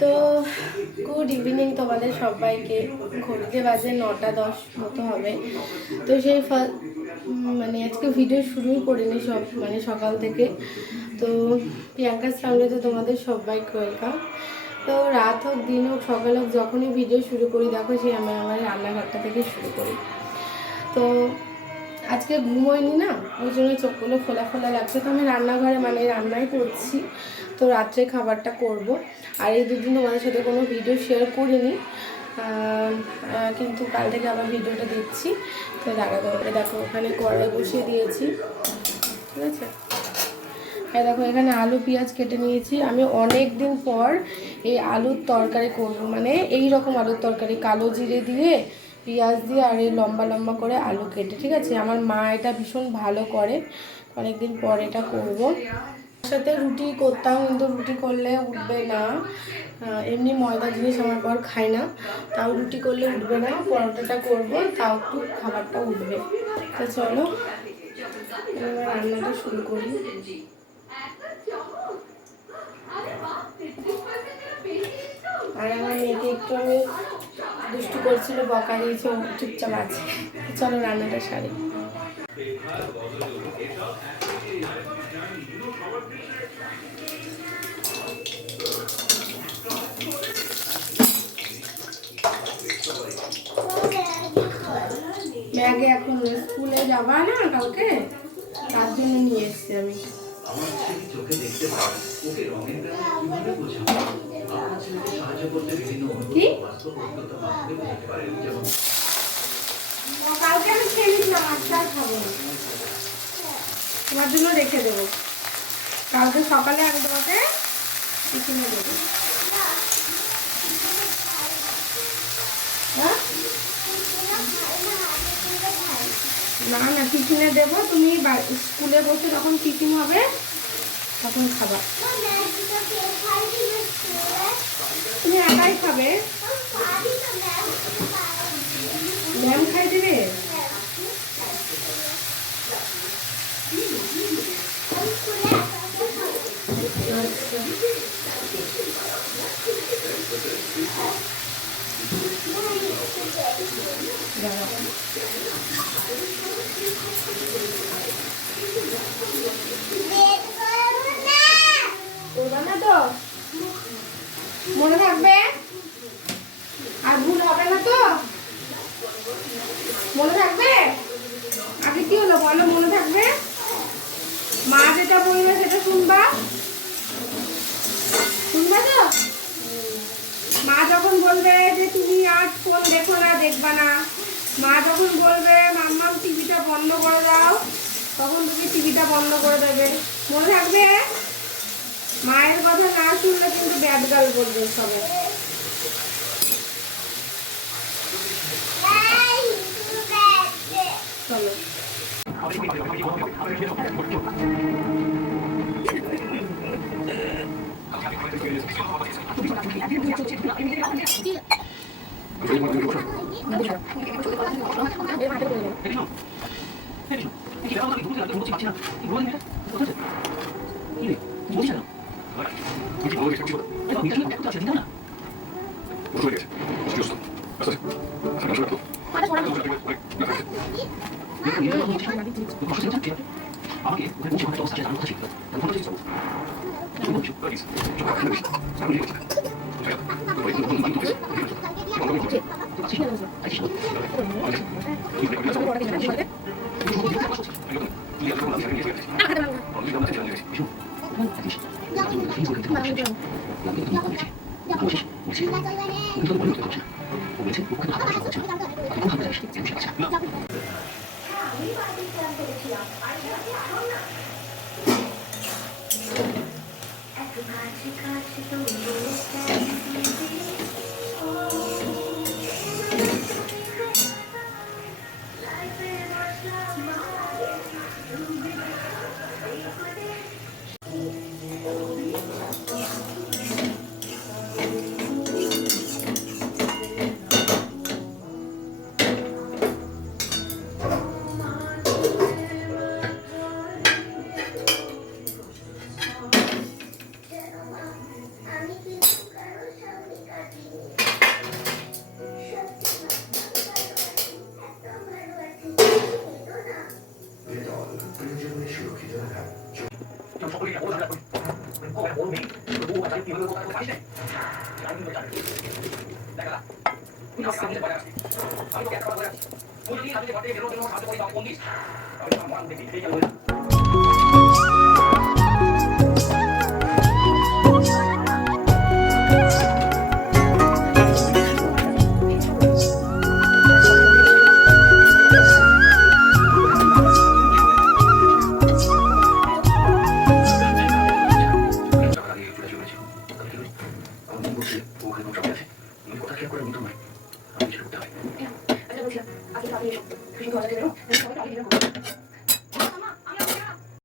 তো good evening তোমাদের সবাইকে। ঘড়িতে বাজে 9:10 মতো হবে। তো সেই মানে আজকে ভিডিও শুরুই করিনি সকাল থেকে। তো প্রিয়াঙ্কার সামনেতে তোমাদের সবাইকে ওয়েলকাম। তো রাত হোক দিন হোক সকাল হোক যখনই ভিডিও শুরু করি দেখো সেই আমি আমার রান্নাঘরটা থেকে শুরু করি। তো আজকে ঘুমোয়নি না, ওই জন্য চোখগুলো খোলা খোলা লাগছে। তো আমি রান্নাঘরে মানে রান্নাই করছি। তো রাত্রে খাবারটা করব। আর এই দুদিন তোমাদের সাথে কোনো ভিডিও শেয়ার করিনি, কিন্তু কাল থেকে আবার ভিডিওটা দিচ্ছি। তো দেখো ওখানে কড়াই বসিয়ে দিয়েছি, ঠিক আছে। দেখো এখানে আলু পেঁয়াজ কেটে নিয়েছি। আমি অনেক দিন পর এই আলুর তরকারি করব, মানে এই রকম আলুর তরকারি, কালো জিরে দিয়ে পেঁয়াজ দিয়ে আর এই লম্বা লম্বা করে আলু কেটে, ঠিক আছে। আমার মা এটা ভীষণ ভালো করে, অনেকদিন পর এটা করব। সাথে রুটি করতাম, কিন্তু রুটি করলে উঠবে না, এমনি ময়দা জিনিস আমার পর খায় না, তাও রুটি করলে উঠবে না। পরোটাটা করব, তাও একটু খাবারটা উঠবে। তো চলো এবার রান্নাটা শুরু করি। আর আমার মেয়েকে একটু আমি দুষ্টু করছিল, বকা দিয়েছে, চুপচাপ আছে। চলো রান্নাটা সারি। ব্যাগে এখন স্কুলে যাবা না কালকে, তার জন্য নিয়ে এসছি আমি। কি কালকে আমি খেয়ে নিলাম, আজকে খাবো না, তোমার জন্য রেখে দেবো। কালকে সকালে আমি তোমাকে টিফিনে দেবো। না না, টিফিনে দেবো, তুমি স্কুলে বসে যখন টিফিন হবে তখন খাবা। তুমি একাই খাবে? ম্যাম খাই দেবে? মনে থাকবে? আর ভুল হবে না তো? মনে থাকবে? আগে কি হলো বলো, মনে থাকবে? মা যেটা বলবে সেটা শুনবা, শুনবা তো? মা যখন বলবে যে তুমি আজ ফোন দেখো না, দেখবা না, মা যখন বলবে মাম্মাম টিভিটা বন্ধ করে দাও, তখন তুমি টিভিটা বন্ধ করে দেবে। মনে থাকবে? মায়ের কথা না শুনলে কিন্তু ব্যাড গার্ল বলবে সবাই। চলো Yes.